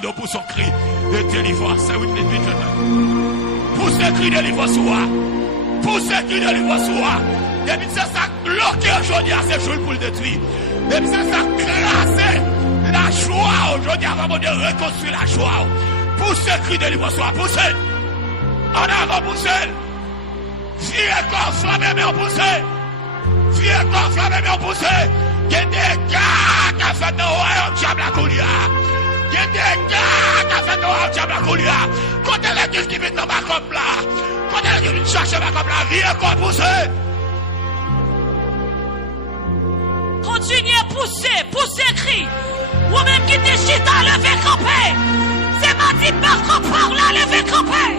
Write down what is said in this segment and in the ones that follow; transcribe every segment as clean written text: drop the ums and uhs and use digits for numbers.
demandons pour son cri de délivrance. Pour ce cri de délivrance, pour ce cri de délivrance, depuis ça, ça bloqué aujourd'hui à ces jours pour le détruire. Depuis ça, ça crasé la joie aujourd'hui avant de reconstruire la joie. Pour ce cri de délivrance, poussez. En avant, poussez. Vieux corps flammé, on poussez. Vieux corps flammé, on poussez. Il y a des gars qui ont fait nos royaumes, diable la coulia. Il y a des gars qui ont fait nos royaumes, diable la coulia. Quand l'église qui vient dans ma comme là, quand l'église vient chercher ma comme là, vieux corps poussez. Continuez à pousser, pousser, cri. Vous-même qui déchirez à lever camper. C'est ma dit par qu'on là, lever camper.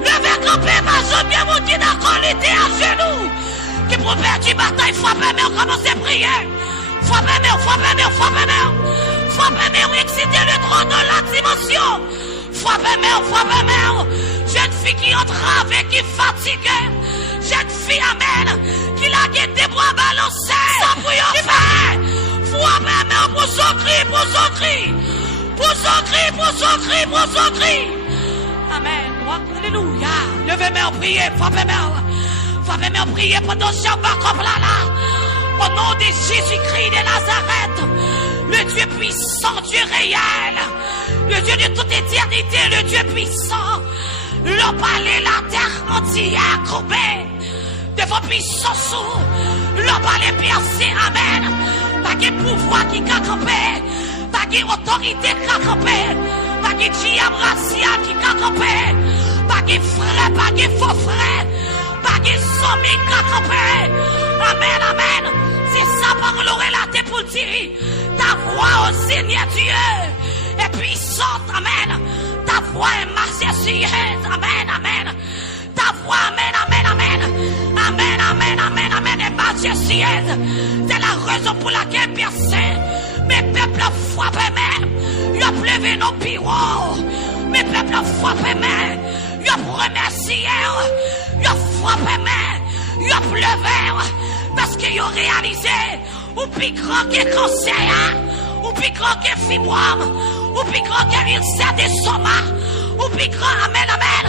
Lever camper, ma zone, bien mon qui d'accord, l'été à genoux. Qui pour perdre du bataille, frapper, mais on commence à prier. Frapper, mais on exciter le trône dans la dimension. Frapper, mais jeune fille qui entrave et qui fatiguée. Jeune fille, amen, qui la guette des bras balancés. Ça bouillon fait. Frapper, mais pour son cri, pour son cri. Pour son cri, pour son cri, pour son cri. Amen. Alléluia. Levez-moi en prier, frappez-moi en prier pendant ce Shabbat comme là. Au nom de Jésus-Christ de Nazareth, le Dieu puissant, Dieu réel, le Dieu de toute éternité, le Dieu puissant, l'homme palais, la terre entière courbée, devant puissance, l'homme palais percé, amen, pas de pouvoir qui a campé, pas de autorité qui a campé, pas de diable racial qui a campé, pas de frère, pas de faux frère, pas de sommet qui a campé, amen, amen. C'est ça par l'oreille pour dire. Ta voix au Seigneur Dieu est puissante. Amen. Ta voix est majestueuse. Amen. Amen. Ta voix, amen, amen, amen. Amen, amen, amen, amen, est majestueuse. C'est la raison pour laquelle personne, mes peuples frappent même. Ils ont levé nos bureaux. Mes peuples frappent même. Ils ont remercié. Ils ont frappé même. Ils ont levé. Parce qu'ils ont réalisé, ou plus grand que cancer, ou plus grand que fibrome, ou plus grand que ulcère d'estomac, ou plus grand, amen, amen,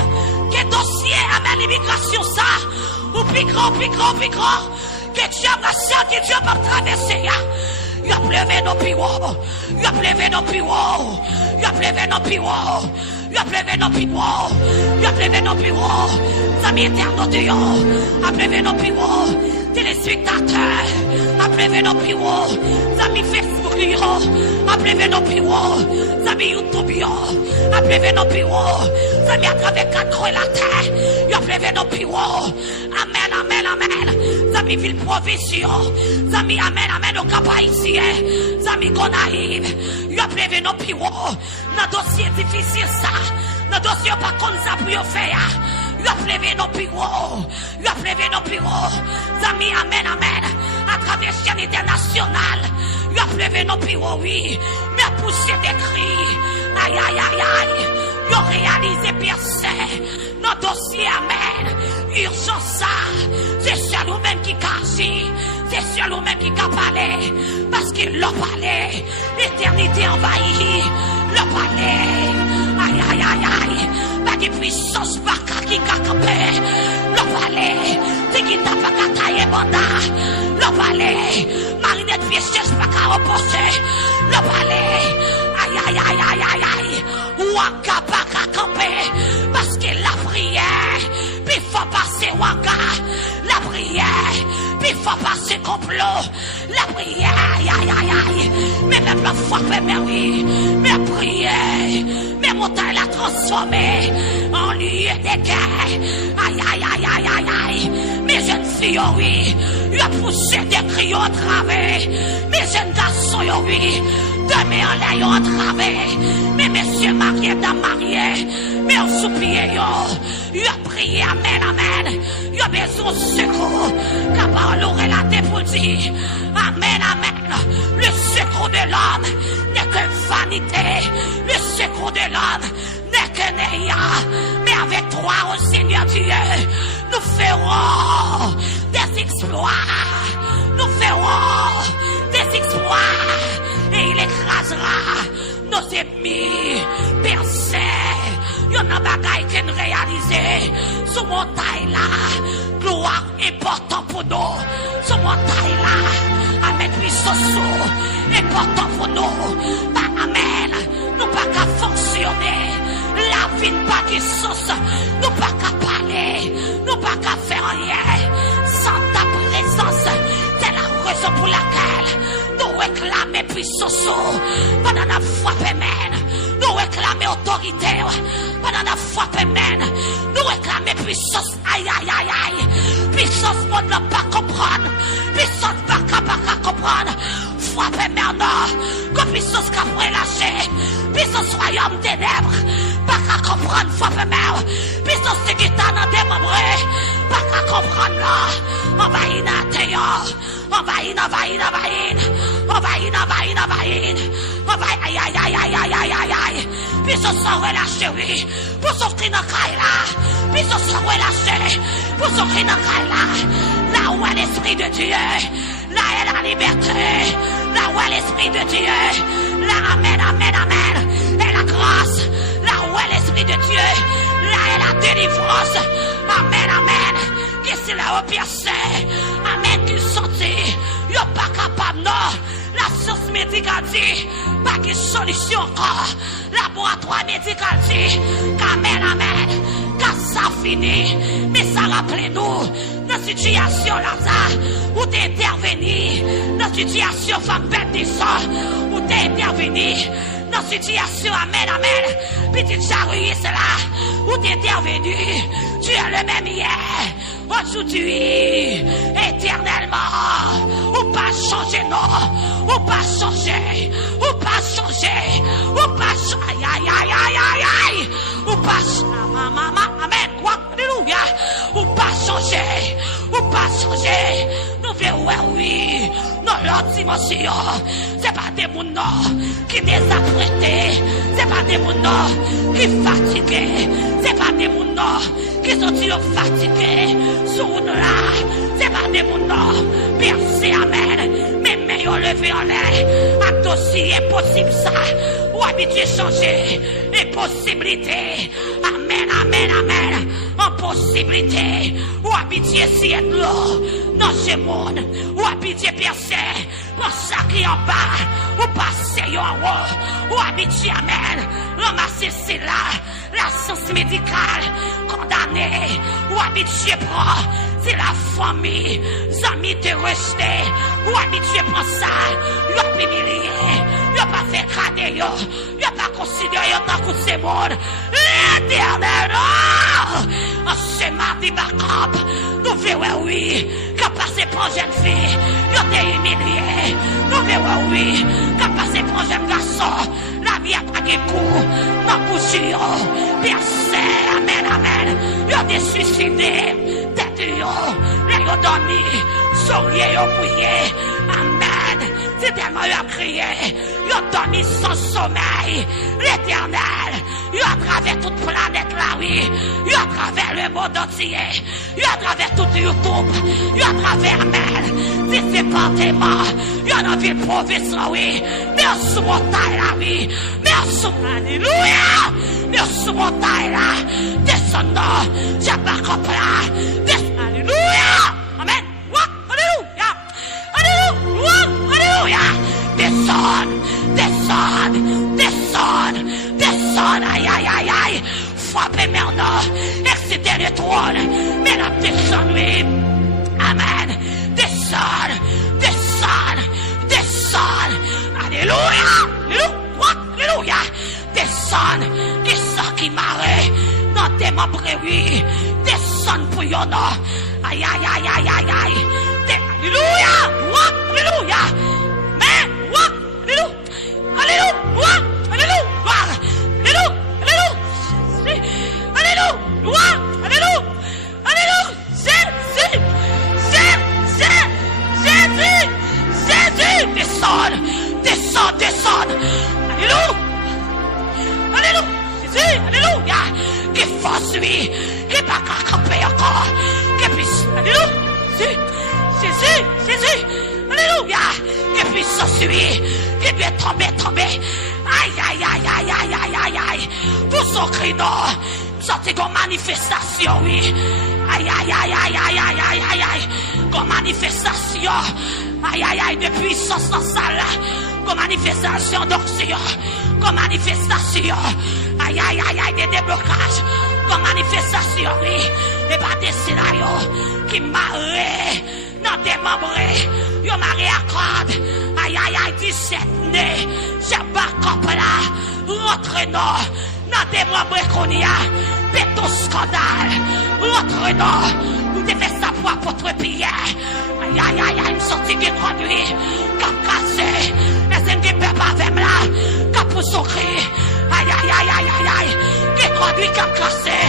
que dossier, amen, l'immigration, ça, ou plus grand, que Dieu va sortir, que Dieu va traverser, il a levé nos bureaux, il a levé nos bureaux, il a levé nos bureaux. Il a levé nos bureaux, il a levé nos bureaux, amis internautes, a levé nos bureaux, téléspectateurs, a levé nos bureaux, amis Facebook, a levé nos bureaux, amis YouTube, a levé nos bureaux, amis à travers 4 coins de la terre, il a levé nos bureaux, amen, amen, amen, amis ville provision, amis, amen, amen, au Cap Haïtien, amis Gonaïve, il a levé nos bureaux, dans dossier difficile ça. Nos dossiers pas comme ça pour faire. Il a levé nos bureaux. Il a levé nos bureaux. Amis, amen, amen. À travers la chaîne internationale. Il a levé nos bureaux, oui. Mais à pousser des cris. Aïe, aïe, aïe, aïe. Il a réalisé personne. Nos dossiers, amen. Urgence ça. C'est seul ou même qui casse. C'est seul ou même qui a parlé. Parce qu'il l'a parlé. L'éternité envahie. Le palais, aïe, aïe, aïe, aïe, pas de puissance, pas qui a campé. Le palais, c'est qui t'a pas taillé banda. Le palais, marinette pièce, pas qu'à reposer. Le palais, aïe, aïe, aïe, aïe, aïe, aïe, Waka pas qu'à camper. Parce que la prière, puis faut passer Waka. La prière, puis faut passer complot. La prière, aïe, aïe, aïe, aïe, mais même la foi, mais oui, mais prière, mais montagne la transformer en lieu de guerre. Aïe, aïe, aïe, aïe, aïe, aïe, mes jeunes filles, oh oui, il a poussé des cris au travers. Mes jeunes garçons, oh oui, demain en l'air au travers. Mais messieurs mariés, dames mariées, mais on soupir, il a prié, amen, amen. Il a besoin de secours, car par l'oreille la pour dire, amen, amen. Le secours de l'homme n'est que vanité. Le secours de l'homme n'est que néant. Mais avec toi, ô Seigneur Dieu, nous ferons des exploits. Nous ferons des exploits. Et il écrasera nos ennemis percés. Yon nan bagay ken réalisé. Sous montagne là, gloire important pour nous. Sous montagne là, amen, puissance important pour nous. Bah, amen, nous pas qu'à fonctionner. La vie n'a pas de sens. Nous pas qu'à parler. Nous pas qu'à faire rien. Sans ta présence, c'est la raison pour laquelle nous réclamons puissance. Pendant la foi humaine, nous réclamons autorité. Pendant la foi humaine, nous réclamons puissance. Aïe, aïe, aïe, aïe. Puissance, monde ne pas comprendre. Puissance, pas comprendre. Foi humaine, non. Que puissance qu'a relâché. Puissance, royaume ténèbres. Pas qu'à comprendre, foi humaine. Puissance, c'est qui t'a dans des membres. Pas qu'à comprendre, là. Envahir la terre. Envahir. Aïe, aïe, aïe, aïe, aïe, aïe, aïe, aïe. Puissance sans relâcher, oui. Pour sortir dans le là. Puissance sans relâcher. Pour sortir dans le là. Là où est l'Esprit de Dieu. Là est la liberté. Là où est l'Esprit de Dieu. Là, amen, amen, amen. Et la grâce. Là où est l'Esprit de Dieu. Là est la délivrance. Amen, amen. Qu'est-ce que c'est là au percé? Amen, qui sortit. Yo pas capable, non. La science médicale dit, pas de solution encore. Laboratoire médical dit, qu'amen, amen, quand ça finit. Mais ça rappelle-nous, dans la situation Lazare, où t'es intervenu, dans la situation femme bête des sangs, où t'es intervenu, dans la situation, amen, amen, petite charrue, c'est là, où t'es intervenu, tu es le même hier, aujourd'hui, éternellement, ou pas changer, non, ou pas changer, ou pas changer, ou pas changer, aïe, aïe, aïe, aïe, aïe, aïe, ou pas changer, amen, quoi, alléluia, ou pas changer, nous verrons, oui, dans l'autre dimension, c'est pas des mouns qui désapprêtés, c'est pas des mouns qui fatigués, c'est pas des mouns qui sont fatigués, sous nous là, c'est pas des mouns percés, amen, mais meilleur levé en l'air, un dossier impossible ça, ou habitué changer, impossibilité, amen, amen, amen, impossibilité, ou habitué si être l'eau, dans ce monde, ou habitué percé, pour ça qui en bas, ou passer en haut, ou habitué, amen, ramasser c'est là, la science médicale, condamnée, ou habitué prend, c'est la famille, amis te rejeter, ou habitué prend ça, ou humilié, ou pas fait crader, ou pas considéré tant que c'est monde, l'éternel, en ce mardi backup, nous verrons, oui, qu'à passer pour jeune fille, nous t'es humilié, nous verrons, oui, qu'à passer pour jeune garçon, la vie a pas de coup, non bougie, percé, amen, amen, nous t'es suicidé, tête, les dormi, souriez, mouillé, amen, c'est tellement eu crié, nous dormi sans sommeil, l'éternel, nous à travers toute planète là, oui, nous à travers le monde entier, nous à travers tout YouTube, nous à travers Amen, des départements, nous en ville province là, oui, merci montagne là, oui, merci, alléluia, merci montagne là, descendant, j'ai pas compris là, alléluia, amen, alléluia, alléluia, alléluia, descend, aïe, aïe, aïe, aïe, frappez maintenant, excitez le trône, mais la descend, oui, amen, descend, alléluia, alléluia, descend qui marre, dans tes membres, oui, descend pour yon, aïe, aïe, aïe, aïe, aïe, aïe, alléluia, alléluia, mais, alléluia, alléluia, descend, alléluia, Jésus, alléluia, qui force lui, qui pas qu'à camper encore, qui puisse, alléluia, Jésus, alléluia, qui puissance, oui, qui doit tomber. Aïe, aïe, aïe, aïe, aïe, aïe, aïe, aïe. Pour son cri, non. Sortez comme manifestation, oui. Aïe, aïe, aïe, aïe, aïe, aïe, aïe, aïe, aïe. Comme manifestation. Aïe, aïe, aïe, de puissance dans sa là. Comme manifestation d'oxygène. Comme manifestation. Aïe, aïe, aïe, aïe, de déblocage. Comme manifestation, oui. Et pas des scénarios qui marrent dans des membres. Yo marré à corde. Aïe, aïe, aïe, 17 nez. J'ai pas compris là. Rentre-nous dans des membres qu'on y a. Béton scandale. Rentre-nous. Nous devons faire ça pour apôtre Pierre. Aïe, aïe, aïe, aïe, me sorti qui conduit. Cap cassé. Laissez-moi qui peut pas avec là. Cap pour son cri. Aïe, aïe, aïe, aïe, aïe, aïe. Qui conduit cap cassé.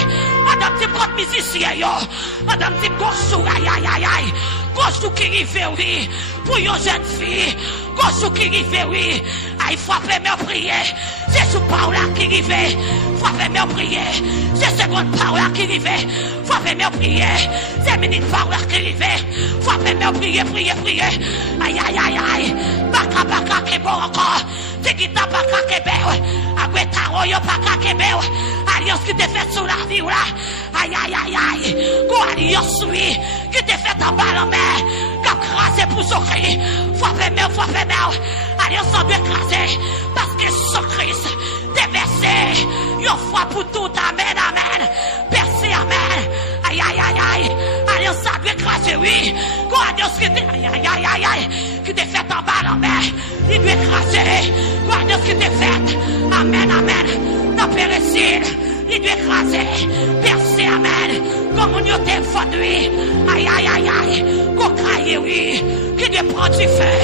Madame, tu prends musicien, yo. Madame, tu gauchou, aïe, aïe, aïe, aïe. Gauchou qui rive, oui. Pour une jeune fille. Gauchou qui rive, oui. Aïe, frappez, mais prier. C'est sous Paola qui rive. Frappez, mais prier. C'est seconde Paola qui rive. Frappez, mais prier. C'est minute Paola qui rive. Frappez, mais prier. Aïe, aïe, aïe, aïe. Baka, qui bon encore. C'est qui t'a baka, qui bon. Agwe taro, yo baka, qui bon. Alliance qui te fait sous la vie, là. Aïe, aïe, aïe, aïe. Go alliance, oui. Qui te fait en bas en mer. Cap crasé pour son cri. Frappez, mais. Alliance en doit craser. Parce que son Christ t'est versé. Yon fois pour tout, amen. Percé, amen. Aïe, aïe, aïe, aïe. Alliance en doit craser, oui. Go alliance qui te. Aïe. Qui te fait en bas en mer. Il doit craser. Go alliance qui te fait. Amen. Non, pérécile. Il doit écraser, percer, amen. Comme on y a téléphone, aïe, qu'on craille, oui, qui doit prendre du feu,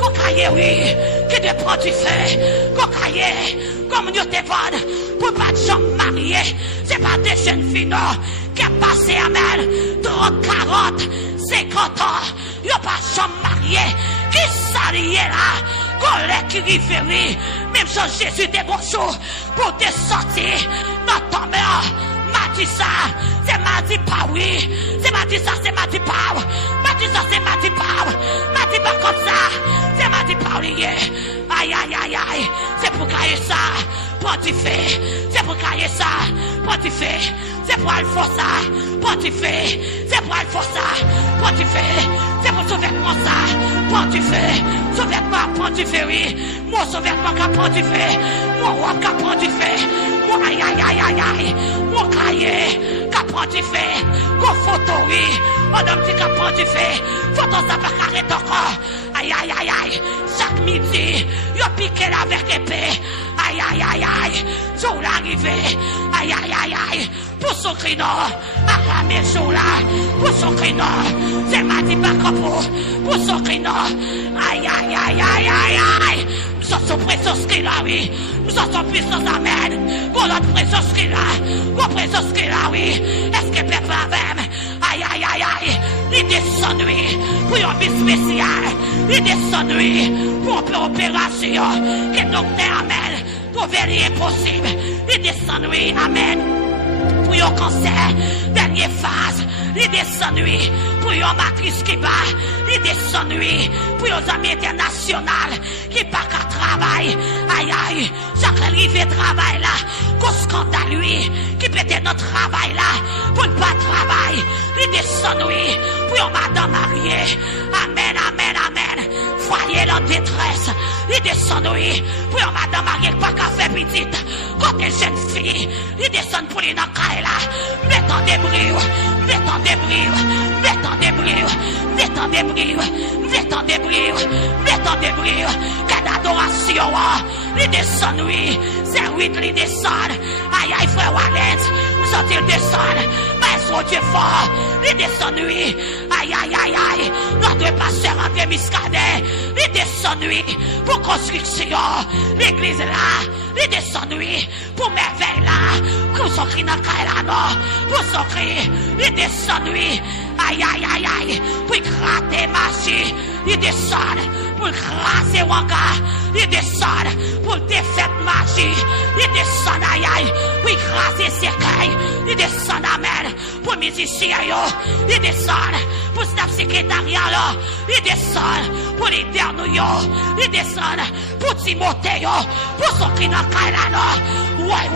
qu'on craille, oui, qui doit prendre du feu, qu'on craille, comme on y a téléphone, pour pas de gens mariés, c'est pas des jeunes filles, non, qui a passé, amen, 30, 40, 50 ans, y'a pas de gens mariés, qui s'allient là, collègue qui rive, oui, même chose Jésus des gros jours, pour te sortir, dans ton mère, m'a dit ça, c'est m'a dit pas oui, c'est m'a dit ça, c'est m'a dit pas, m'a dit ça, c'est m'a dit pas comme ça, c'est m'a dit pas lié, aïe, c'est pour cailler ça, pontifé, c'est pour cailler ça, pontifé, c'est pour aller faire ça, pontifé, c'est pour aller faire ça, pontifé, c'est pour sous-vêtement ça, pontifé, sous-vêtement pontifé, oui, moi sous-vêtement qu'a pontifé, moi roi qu'a pontifé, moi aïe, moi cahier qu'a pontifé, qu'on photo, oui, madame dit qu'a pontifé, photo ça pas carré encore, aïe, chaque midi, y'a piqué la avec épée, aïe, jour l'arrivée, aïe, pour son crino, à la jour là, pour son crino, c'est ma dit pas pour son crino, aïe, nous sommes présence qu'il a, oui, nous sommes puissance, amen, qu'on a présence qu'il a, qu'on présence qu'il a, oui, est-ce que peuple avec, aïe, il descend, oui, pour un but spécial, il descend, oui, pour une opération, que docteur, amen, pour vérifier possible, il descend, oui, amen. Pour un cancer, dernière phase, il descend nuit, pour une matrice qui bat, il descend nuit, pour un ami international qui pas qu'à travail, aïe, chaque arrivé travail là, qu'on scandale lui, qui pète notre travail là, pour ne pas travail, il descend nuit, pour un madame mariée, amen, foyer en détresse, il descend nuit, pour un madame mariée qui pas qu'à faire petite, côté jeune fille, il descend pour les nacailles là, mettons des brilles, quelle adoration, il descend, oui, c'est oui, il descend, aïe, frère Wallace, nous sommes il descend, maître Dieu fort, il descend, oui, aïe, notre pasteur André Miscadet, il descend, oui, pour construction, l'église là, il descend, oui, pour merveille là, pour son cri dans le là, pour son cri, il descend, oui, aïe, pour gratter ma chie, il descend, pour craser Wanga. Il descend pour défaire magie. Il descend aïe aïe pour écraser cercueil. Il descend amen pour musiciens. Il descend pour staff secrétariat là. Il descend pour les derniers. Il descend pour Timothée. Pour son cri dans Kailana. Ouais.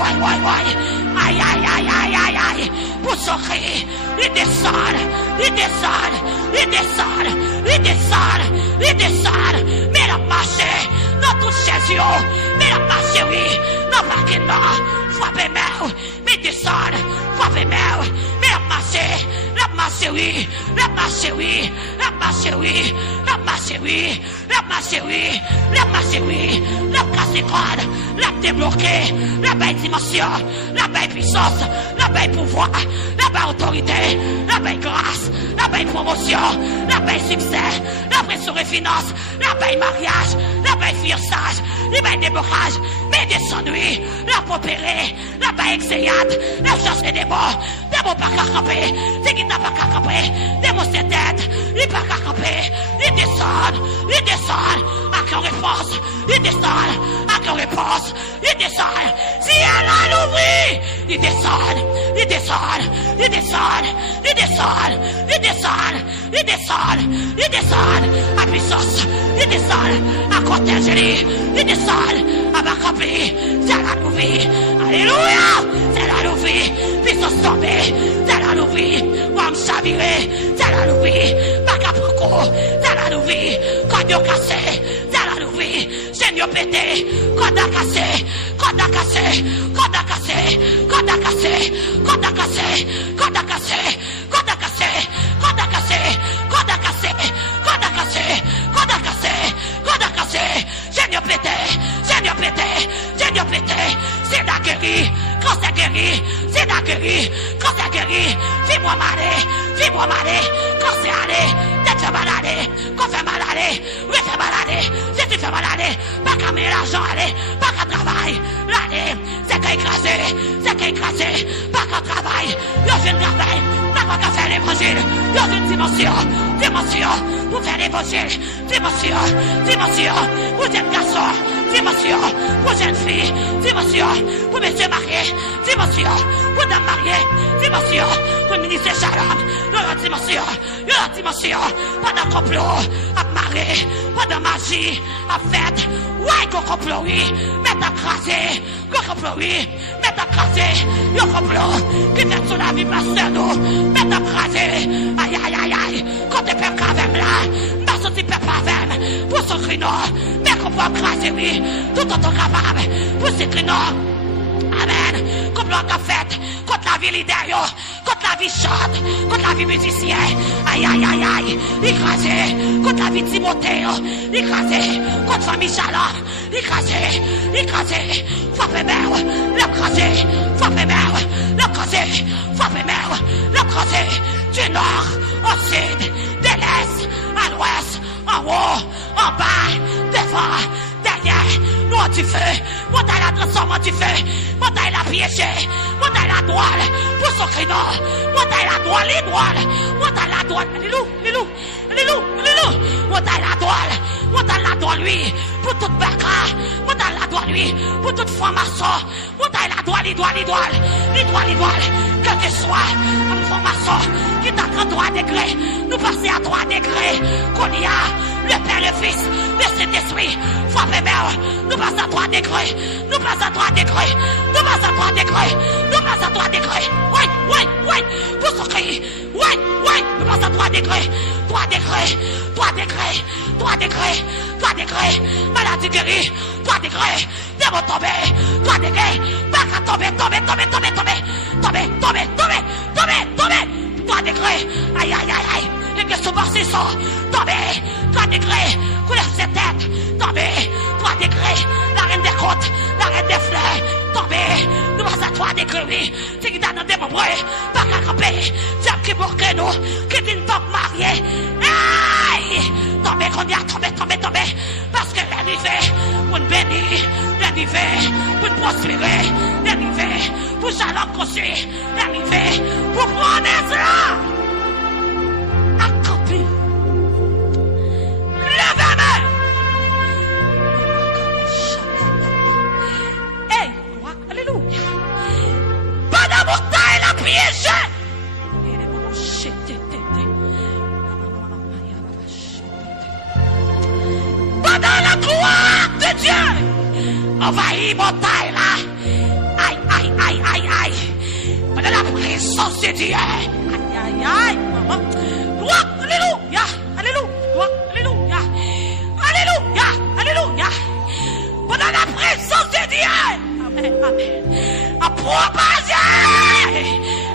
Aïe aïe aïe aïe aïe aïe. Pour son cri. Il descend. Il descend. Il descend. Il descend. Il descend. Mais la marché. Dans toute chaise. Mais la marché oui. Dans le parking là. Frappez mère. Mais descend. Frappez mère. Mais la marché. La marché oui. La marché oui. La marché oui. La marché oui. La marché oui. La marché oui. La casse code. La débloqué. La belle dimension. La belle puissance. La belle pouvoir. La belle autorité. La belle grâce. La belle promotion. La belle succès. La pression et finance. La belle mariage. La belle fiançage. La belle déblocage. Mais descend lui. La popérée. La belle exéate. La chance des démons. Des mots pas qu'à camper. Des guitares pas qu'à camper. Des mots c'est tête. Il pas qu'à camper. Il descend. Il descend. À quelle réponse. Il descend. À quelle réponse. Il descend. Si elle a l'ouvri. Il descend. Il descend. Il descend. Il descend. Il descend. Il descend. Il descend. À puissance. Il descend. À Côte-Angélie. Il descend. À Macapé. C'est la nouvelle. Alléluia. C'est la nouvelle. Puissance tombée. C'est la nouvelle. Wam Chaviré. C'est la nouvelle. Macaproco. C'est la nouvelle. Cogno cassé. C'est la nouvelle. Seigneur pété. Code à cassé. Code à cassé. Code à cassé. Code à cassé. Code à cassé. Code à cassé. Code à cassé. Code à cassé. Code à cassé. Code à cassé. Code à cassé. Code à cassé. Seigneur pété. Seigneur pété. Seigneur pété. C'est la guérie. Quand c'est guéri. C'est la guérie. Quand c'est guéri. Fais-moi malé. Fais-moi malé. Quand c'est allé. T'es fait mal aller. Quand fait mal aller. Oui, fait mal aller. Si tu fais mal aller. Pas qu'à mettre l'argent aller. Pas qu'à travail. L'aller. C'est qu'à écraser. C'est qu'à écraser. Pas qu'à travail. Yo fait le travail. Pas qu'à faire l'évangile. Yo fait une dimension. Dimension. Pour faire l'évangile. Dimension. Dimension. Pour jeune garçon. Dimension. Pour jeune fille. Dimension. Pour messieurs mariés. Dimension. Pour dames mariées. Dimension. Pour ministre Shalom. Yo la dimension. Yo la dimension. Pendant complot. À marrer. Pendant magie. À fête. Ouais, qu'on complot, oui. Mettre à craser. Qu'on complot, oui. Mettre à craser. Yo complot. Qui fait sur la vie, pasteur, nous. Mettre à craser. Aïe, aïe, aïe, aïe. Quand tu peux craver là. Ma sortie peut pas faire. Pour son crino. Mais qu'on peut craser, oui. Tout autant capable. Pour ce crino. Amen. Complot qu'a fait. Contre la vie leader, contre la vie chante, contre la vie musicien. Aïe, aïe, aïe, aïe. Écrasé. Contre la vie Timothée. Écrasé. Contre famille Shalom. Écrasé. Écrasé. Frappez mère. L'écrasé. Frappez mère. L'écrasé. Frappez mère. L'écrasé. Du nord au sud. De l'est à l'ouest. En haut. En bas. Devant. Derrière. Loin du feu. Montagne la transforme du feu. Montagne la piégée. Montagne la droite. Pour son crino. Montagne la droite. Les droites. Montagne la droite. Les loups. Les loups. Les loups. Les loups. Montagne la droite. Montagne la droite lui. Pour toute berka. Montagne la droite lui. Pour toute franc-maçon. Montagne la droite. Les droits. Les droits. Les droits. Les droits. Quel que soit un franc-maçon qui t'attend à 3 degrés. Nous passer à 3 degrés. Qu'on y a le Père, le Fils, le Saint-Esprit. Frappez mère. Nous passons à 3 degrés. Nous passons à 3 degrés. Nous passons à 3 degrés. Nous passons à 3 degrés. Oui. Pour son cri. Oui. Nous passons à 3 degrés. 3 degrés. 3 degrés. 3 degrés. 3 degrés. Maladie guérie. 3 degrés. Démon tombé. 3 degrés. Pas qu'à tomber. 3 degrés. Aïe. Les questions passées sont tombées. 3 degrés. Couleur cette tête. Tombé. 3 degrés. La reine des côtes. La reine des fleurs. Tombé. Nous passons à 3 degrés, oui. C'est qui t'a dans des membres. Pas qu'à camper. Diable qui pour que nous. Qui dit une tombe mariée. Aïe. Tombé, qu'on y a tombé. Parce que l'arrivée. Pour nous bénir. L'arrivée. Pour nous prospérer. L'arrivée. Pour Shalom construire. L'arrivée. Pour prendre ça. Accompli. Levez-moi. de Dieu envahit mon taille là. Aïe, aïe, aïe, aïe, aïe. Pendant la présence de Dieu. Aïe, aïe, aïe. Gloire, alléluia, alléluia, alléluia, alléluia, alléluia. Pendant la présence de Dieu. Amen, amen. À propager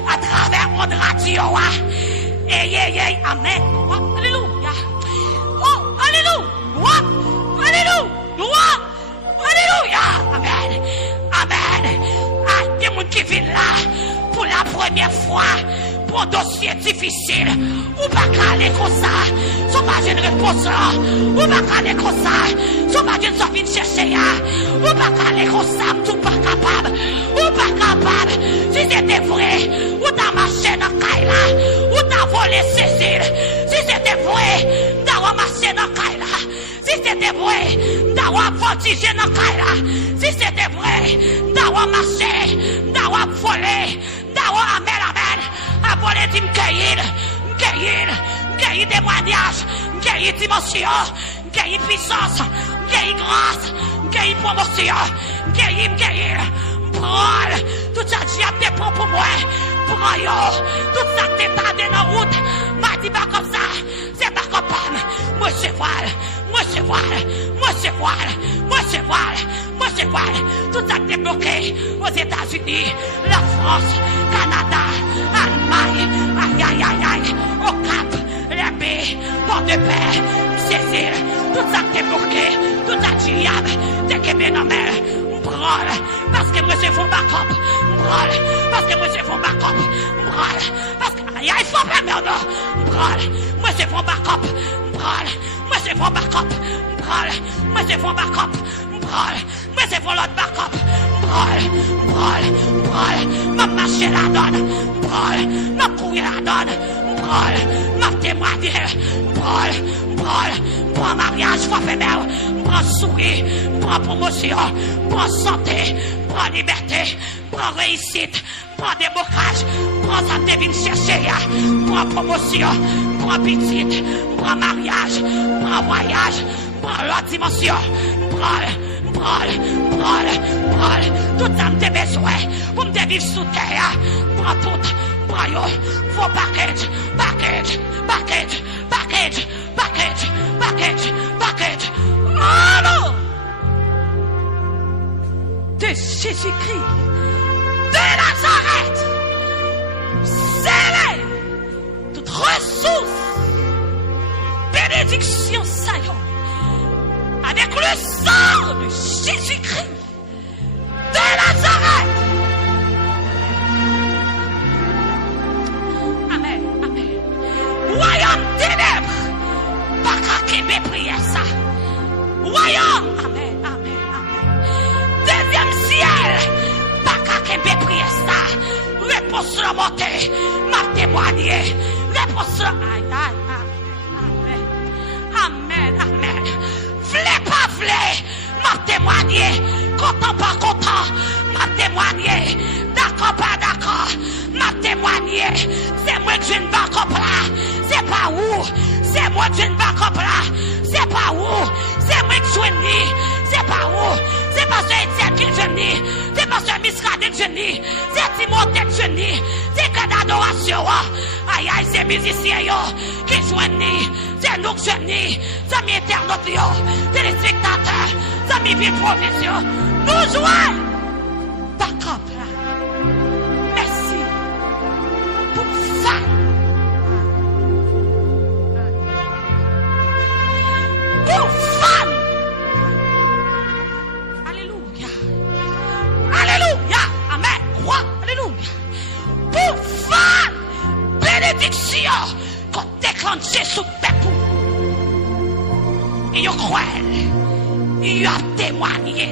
à travers mon radio. Aïe, amen. Alléluia. Oh, alléluia. Alléluia. Alléluia. Amen. Amen. Ah, il y a des gens qui viennent là pour la première fois pour un dossier difficile. Ou pas aller comme ça. Sont pas une réponse là. Ou pas aller comme ça. Sont pas une sorte de chercher. Ou pas aller comme ça. Tout pas capable. Ou pas capable. Si c'était vrai. Ou t'as marché dans Kaila. Ou t'as volé Cécile. Si c'était vrai. T'as marché dans Kaila. Si c'était vrai. T'as voltigé dans Kaila. Si c'était vrai. T'as marché. T'as volé. T'as amen. A volé dit m'cueillir témoignage, m'cueillir dimension, m'cueillir puissance, m'cueillir grâce, m'cueillir promotion, m'cueillir, prends tout ça diable te prend pour moi, prends yo, tout ça t'es tardé dans la route, m'a dit pas comme ça, c'est pas capable, moi c'est voile, tout ça t'es bloqué aux États-Unis, la France, Canada, Allemagne, aïe, au Cap, la baie, Port-de-Paix, Cécile, tout ça t'es bloqué, tout ça diable, t'es qu'aimé dans mer, m'brôle, parce que moi c'est faux backup, m'brôle, parce que moi c'est faux backup, m'brôle, parce que, aïe, il faut pas merde, m'brôle, moi c'est faux backup, m'brôle, moi c'est faux backup, m'brôle, moi c'est faux backup, m'brôle, moi c'est faux l'autre backup, m'brôle, m'a marché la donne, m'brôle, m'a couru la donne, m'brôle, m'a témoigné, m'brôle, prends mariage, frappe mère, prends sourire, prends promotion, prends santé, prends liberté, prends réussite, prends démocrage, prends ça te vient chercher, prends promotion, prends petite, prends mariage, prends voyage, prends l'autre dimension, brûle, tout ça me besoin pour me vivre sous terre, prends tout, prends yo, faut package, oh non, de Jésus-Christ, de Nazareth, scellé, toute ressource, bénédiction saillante, avec le sang de Jésus-Christ, de Nazareth. Amen, amen. Royaume ténèbres, pas qu'à qu'aimer prier ça. Royaume, amen, amen, amen. Deuxième ciel, pas qu'à qu'aimer prier ça. Réponse remontée, m'a témoigné. Réponse, aïe, amen, amen. V'lez pas v'lez, m'a témoigné. Content pas content, m'a témoigné. D'accord pas d'accord, m'a témoigné. C'est moi que je ne vais pas là, c'est pas où. C'est moi que je ne vais pas là, c'est pas où. C'est moi que je ne c'est pas où. C'est pas ce Étienne qui je nie, c'est pas ce Miscadé que je nie, c'est Timothée que je nie, c'est que d'adoration. Aïe aïe, c'est musiciens qui jouent ni, c'est nous que je nie, c'est mes internautes, téléspectateurs, c'est mes vies provisions. Nous jouons. Backup là. Merci pour ça. Pour femme. Alléluia. Alléluia. Amen. Roi. Alléluia. Pour femme. Bénédiction. Qu'on déclenche sous peuple. Et yo croit. Il a témoigné.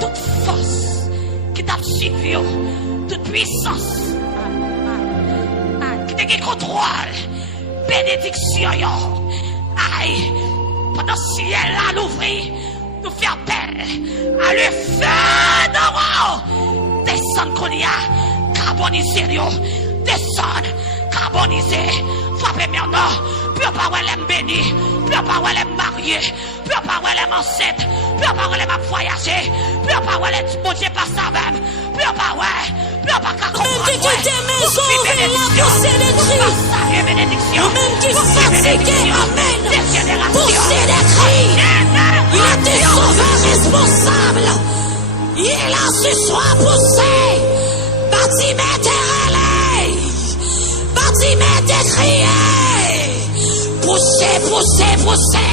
Toute force qui t'a suivi. Toute puissance. Qui te contrôle. Bénédiction. Aïe. Pendant le ciel à l'ouvrir, nous faire appel à le feu d'en haut. Descendre qu'on y a, carboniser, descendre, carboniser, frapper maintenant, Pure parole est béni. Pure parole est marié. Pure parole est enceinte. Pure parole est voyager. Pure parole est bon Dieu par ça même. Pure parole. Pure parole comprendre. Même qui tes maisons, la poussée des cris. Bénédiction. Même qui fatigué, amen. Poussée des cris. Il était sauveur responsable. Il a su soit poussé. Bâtiment terrelé. Bâtiment décrié. Poussé, poussé, poussé.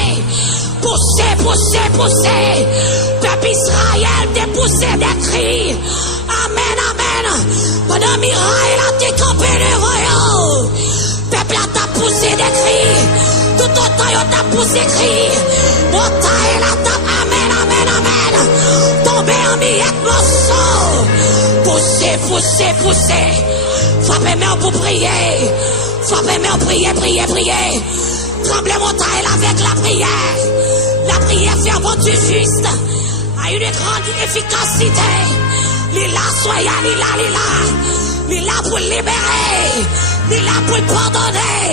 Poussé, poussé, poussé. Peuple Israël dépoussé des cris. Amen, amen. Pendant Mirail a décampé le royaume. Peuple a t'a poussé des cris. Tout autant il t'a poussé des cris. Montagne la t'a. Amen, amen, amen. Tombé en miettes morceaux. Poussé, poussé, poussé. Frappez-moi pour prier. Frappez-moi pour prier, prier, prier. Tremblez montagne avec la prière. La prière fervente du juste a une grande efficacité. Lila, soyez lila. Lila pour libérer. Lila pour pardonner.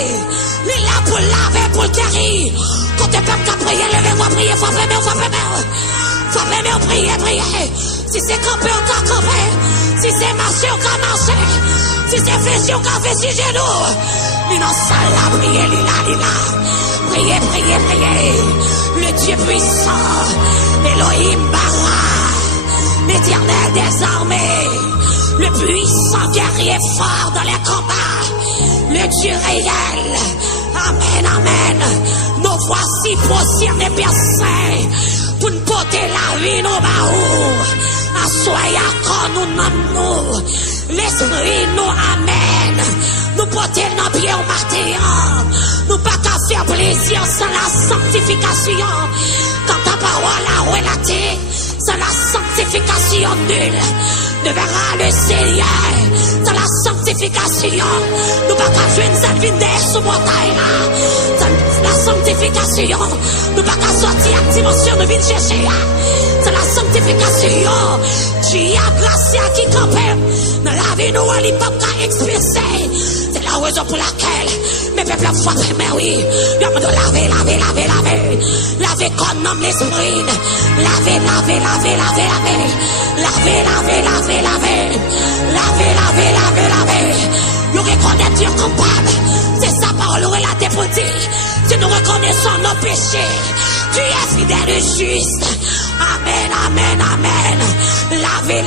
Lila pour laver, pour guérir. Quand tu peux qu'à prier, levez-moi, priez, frappez-moi, frappez-moi. Frappez-moi, priez, priez. Si c'est camper, on va camper. Si c'est marcher, on va marcher. Si c'est fléchir, on va fléchir genoux. L'innocent là, priez, lila. Priez, priez, priez. Le Dieu puissant, Elohim Bara, l'Éternel des armées, le puissant guerrier fort dans les combats, le Dieu réel. Amen, amen. Nous voici prosternés, Père Saint, pour nous porter la vie, nos baous. Assoyez quand nous nommons l'Esprit, nous amen. Nous porter nos pieds au martyr. Nous pas qu'à faire plaisir sans la sanctification. Quand ta parole a relaté, sans la sanctification nulle ne verra le Seigneur. Sans la sanctification, nous pas qu'à jouer une sainte vie sous montagne. Sans la sanctification, nous pas qu'à sortir à dimension de vie chercher. Sans la sanctification, tu as grâce à qui campait. Dans la vie, nous, on n'est pas qu'à exprimer. C'est la raison pour laquelle mes peuples ont frappé, mais oui, ils ont laver. Laver comme nomme l'esprit. Laver. Nous reconnaissons Dieu coupable. C'est sa parole relaté pour dire. Si nous reconnaissons nos péchés, tu es fidèle et juste. Amen. Laver.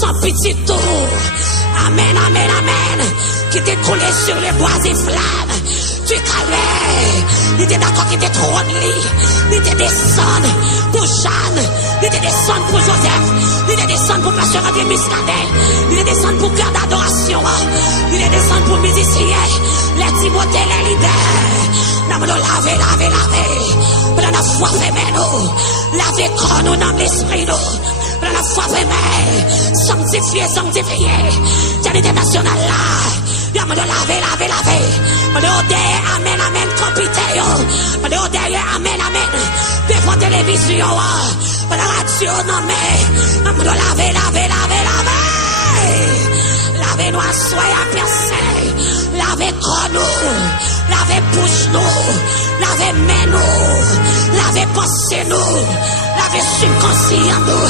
Sans petit tour. Amen. Qui t'est collé sur les bois et flammes. Tu calais. Il était d'accord qu'il était trop de lit. Il était descendu pour Jeanne. Il était descendu pour Joseph. Il était descendu pour Pasteur André Muscadet. Il est descendu pour cœur d'adoration. Il est descendu pour musiciens. Les Timothée, les leaders. Nous laver. Pendant la foi, nous. Laver quand nous dans l'esprit, nous. Pendant la foi, sanctifier. J'ai l'international là. Nous laver. Amen, compité. Amen. Devant télévision, pour la radio, non mais. Nous laver. Lavez-nous à soi à percer. Lavez corps nous. Lavez bouche nous. Lavez main nous. Lavez pensée nous. Lavez subconscient nous.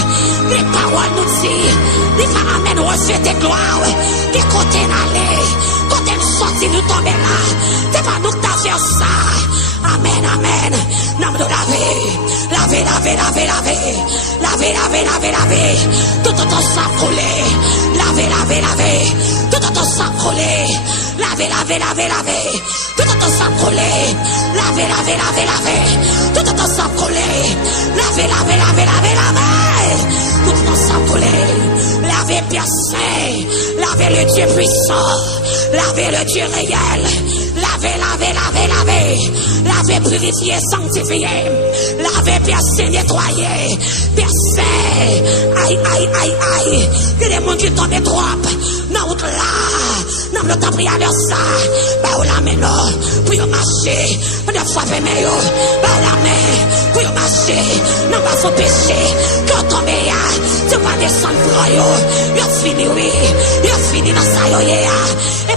Les paroles nous disent. Les femmes nous reçoivent tes gloires. Des côtés d'aller. Côté nous sortir nous tomber là. C'est pas nous qui t'as fait ça. Amen. Nous nous laver. Tout ton sang coulé. Laver. Tout ton sang coulé. Laver. Tout ton sang coulé. Laver. Tout ton sang coulé. Laver. Tout ton sang coulé. Laver Père Saint. Laver le Dieu puissant. Laver le Dieu réel. Laver, purifier, sanctifier. Laver, percer, nettoyer. Percer. Aïe. Que les mondes qui tombent trop. Non, là. Non, le temps pris à leur ça. Bah, on la met, non. Pour y marcher. On a frappé, mais yo. Bah, on la met. Pour y marcher. Non, pas son péché. Quand tombe, ya. Tu vas descendre pour yo. Yo fini, oui. Yo fini dans ça, yo, ya. Et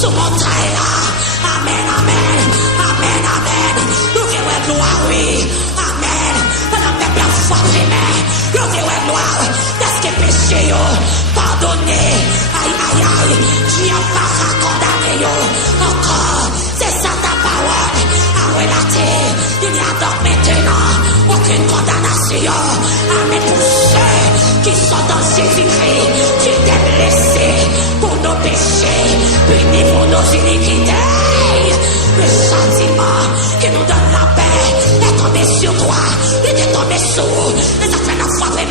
sous montagne là. Amen, amen, amen, amen. Nous voulons gloire, oui. Amen. Pendant que la foi primaire, nous voulons gloire. Qu'est-ce que péché, pardonné. Aïe, aïe, aïe. Tu n'as pas qu'à condamner, encore. C'est ça ta parole. À relater. Il n'y a donc maintenant aucune condamnation. Amen. Pour ceux qui sont dans Jésus-Christ, qui t'es blessé pour nos péchés, puni pour nos iniquités. Le sentiment qui nous donne la paix est tombé sur toi, il est tombé sur nous. Les affaires de la foi, mais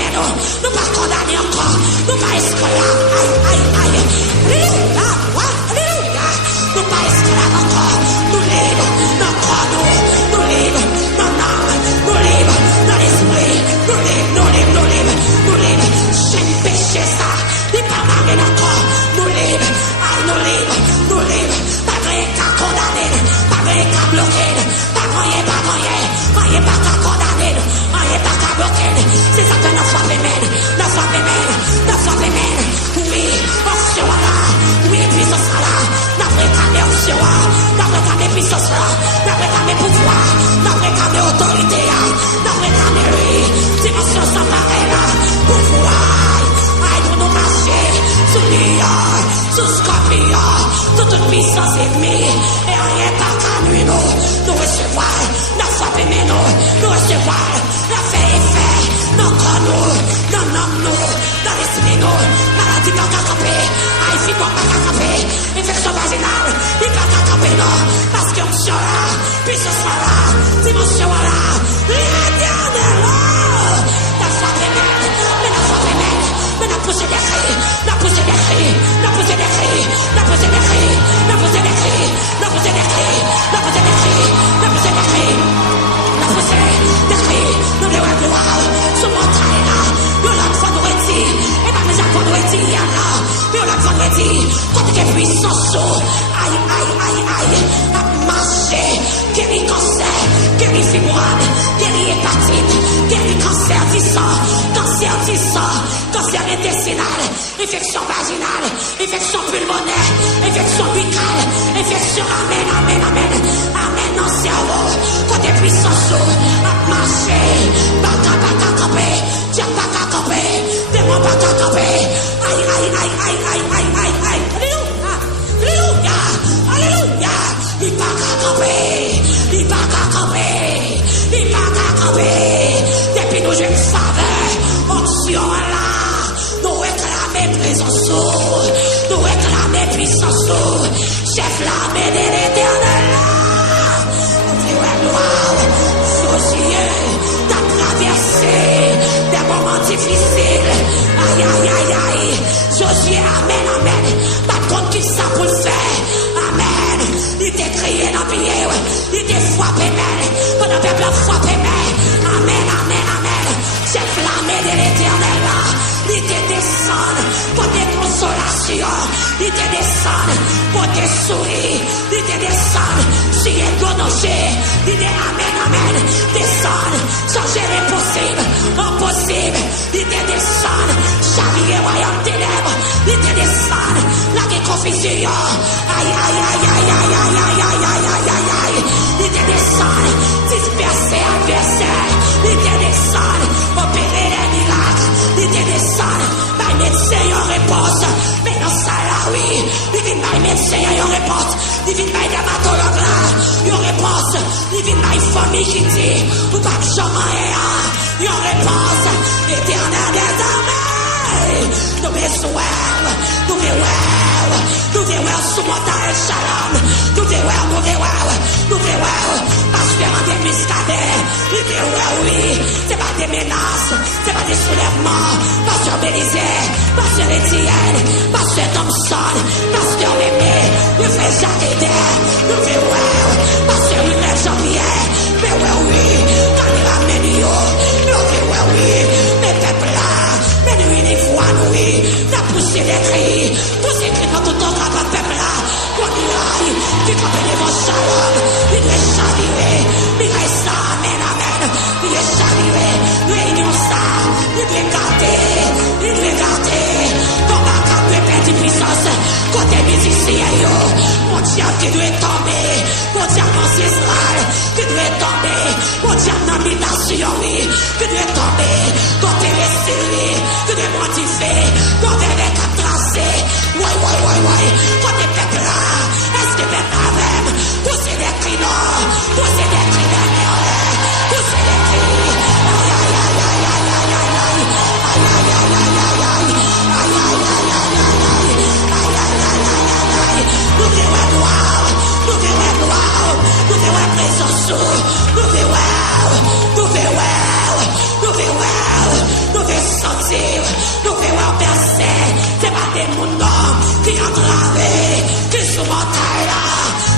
nous pas condamner encore, nous pas esclaves. Aïe, aïe, aïe. Alléluia, alléluia. Nous pas esclaves encore, nous libres, dans le corps, nous libres, dans l'âme, nous libres, dans l'esprit, nous libres, nous libres, nous libres, nous libres. J'ai péché ça, il pas marrer encore, nous libres, aïe, nous libres, nous libres. Pas rien qu'à condamner, pas rien qu'à bloquer, pas rien, pas qu'à condamner, rien pas qu'à bloquer. C'est ça que la foi fémène, la foi fémène, la foi fémène. Oui, on sera là, oui, puissance sera là. La réclamé on sera, la réclamé puissance là, la réclamé pouvoir, la réclamé autorité, la réclamé oui, dimension sans pareil là, pouvoir, aïe pour nous marcher, sous lion, sous scorpion, toute puissance ennemie, et rien pas qu'à nuit nous recevoir, la foi fémène nous recevoir, la fait effet, dans corps nous, dans l'homme nous, dans l'esprit nous, maladie pas qu'à camper, aïe fille pas qu'à camper, infection vaginale, il pas qu'à camper non, parce qu'on sera, puissance sera là, dimension là, l'éternel là, la foi fémène, mais la foi fémène, mais la poussée des cris, la poussée des cris, la poussée des cris, la poussée des cris, la poussée des cris, la poussée des cris, la poussée des cris, la poussée des cris, la poussée des cris, nous devons gloire, sur montagne là, nous la foi nous retire, et pas mes accords nous retire là, nous la foi nous retire, contre que puissance, aïe, aïe, aïe, aïe, à marcher, guérir cancer, guérir fibrome, guérir hépatite, guérir cancer du sang, cancer intestinal, infection vaginale, infection pulmonaire, infection buccale, infection, amen, amen, amen, amen, non cerveau, côté puissance, à marcher, baka camper, tiens baka camper, démon baka camper, aïe, aïe, aïe, aïe, aïe, aïe, aïe, aïe, alléluia, alléluia, alléluia, il baka camper, il baka camper, il baka camper, depuis nous j'ai une faveur, onction là, nous réclamer présence, nous réclamer puissance, chef l'armée de l'éternel là, nous gloire, Josué, t'as traversé des moments difficiles, aïe, aïe, aïe, aïe, Josué, amen, amen, pas contre qui ça pour le faire, amen, il t'a crié dans le pied, il t'a frappé, pendant que le peuple a frappé, amen, amen, amen, chef l'armée de l'éternel là, il te descend pour tes consolations, il te descend pour tes souris, il te descend si il est gonoché, il te amen, amen, descend, changer l'impossible, impossible, il te descend, chaviller royaume ténèbres, il te descend, la confusion, aïe, aïe, aïe, aïe, aïe, aïe, aïe, aïe, aïe, aïe, aïe, aïe, il te descend, disperser adversaire, il te descend, opérer les miracles, il te descend, par médecin en réponse, mais dans ça là, oui, il vient par médecin en réponse, il vient par dermatologue là, en réponse, il vient par famille qui dit, ou pas de jamais, en réponse, éternel des armées, nous verrons sous montagne shalom, nous verrons, pasteur en démiscadet, nous verrons, oui, c'est pas des menaces, c'est pas des soulèvements, pasteur Bélisé, pasteur Étienne, pasteur Thompson, pasteur Mémé, le frère Jacques Eder, nous verrons, pasteur Hubert Jean-Pierre, mais oui, quand il ramène nous verrons, oui, mes peuples là, mais nous uniformes, oui, la poussée des cris, poussée des cris dans tout ton peuple là, qu'on y aille, qui compte devant shalom, il est chaviré, il est ça, amen, amen, il est chaviré, réunion ça, il est gâté, combat cap de puissance, côté musicien, diable qui doit tomber, mon diable ancestral qui doit tomber, mon diable d'habitation, oui, qui doit tomber, côté les qui doit modifier, côté les cap tracés, ouais, côté peuple là, est-ce que peuple là même, pousser des cris non, pousser des cris derrière, pousser des cris, nous verrons percer, c'est pas des mondes qui entravent, qui sont mortels là,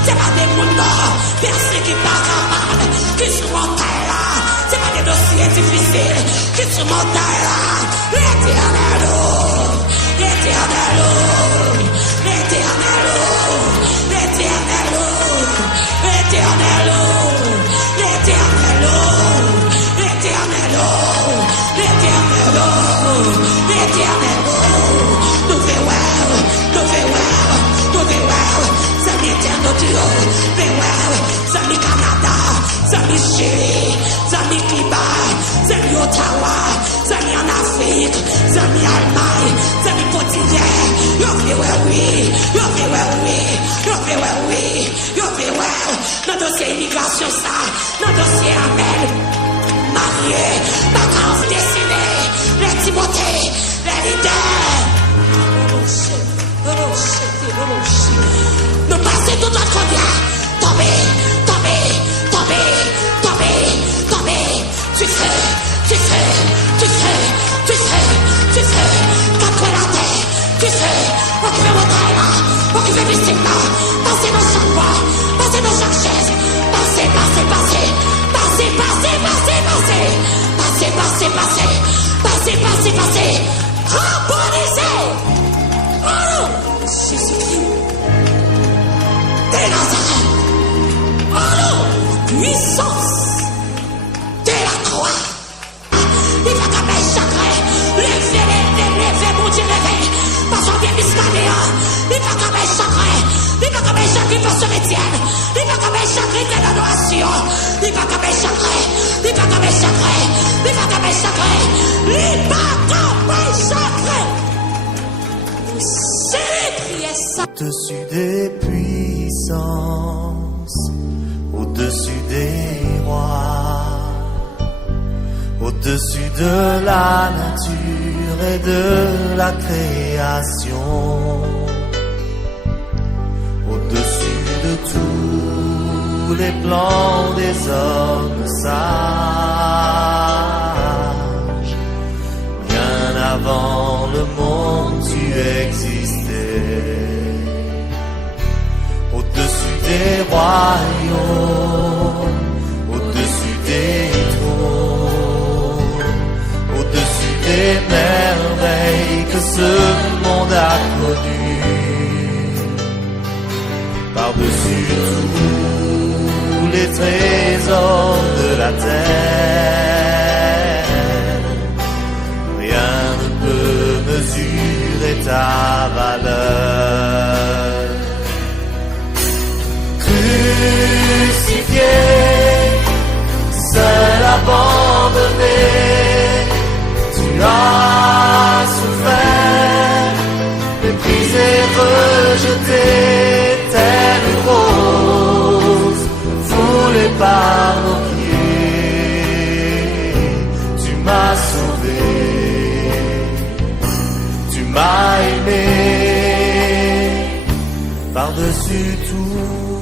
c'est pas des mondes percés qui pas capables, qui sont mortels là, c'est pas des dossiers difficiles, qui sont mortels là, l'éternel, l'éternel, l'éternel, l'éternel, l'éternel, l'éternel, l'éternel, l'éternel, nous verrons, Zami Eternoduro, Zami Canada, Zami Chili, Zami Cuba, Zami Ottawa, Zami en Afrique, Zami Allemagne, Zami quotidien, yo verrou, dans dossier immigration ça, dans dossier Amen, marié, vacances dessinées, les Timothée, les leaders. Nous passons tout notre combien. Tomber. Tu sais. Quatre la terre. Tu sais. Occupez votre là. Occupez du stigma. Passez dans chaque bois. Passez dans chaque chaise. Passez. Rabonisez. Oh, Jésus-Christ. Des Nazareth. Oh non, puissance de la croix. Il va qu'à mettre chagrin. Levez, mon Dieu, levez. Parce qu'on vient biscaner. Il va qu'à mettre chagrin. Il va qu'à mettre chagrin pour son Étienne. Il va qu'à mettre chagrin de l'adoration. Il va qu'à mettre chagrin. Il va qu'à mettre chagrin. Il va qu'à mettre chagrin. Il va qu'à mettre chagrin. Vous célébriez ça. Au-dessus des puissances, au-dessus des rois, au-dessus de la nature et de la création, au-dessus de tous les plans des hommes sages, bien avant le monde tu existais. Au-dessus des royaumes, au-dessus des trônes, au-dessus des merveilles que ce monde a connues, par-dessus tous les trésors de la terre, rien ne peut mesurer ta valeur. Crucifié, seul abandonné, tu as souffert, méprisé, rejeté, telle rose, foulée par nos pieds. Tu m'as sauvé, tu m'as aimé, par-dessus tout.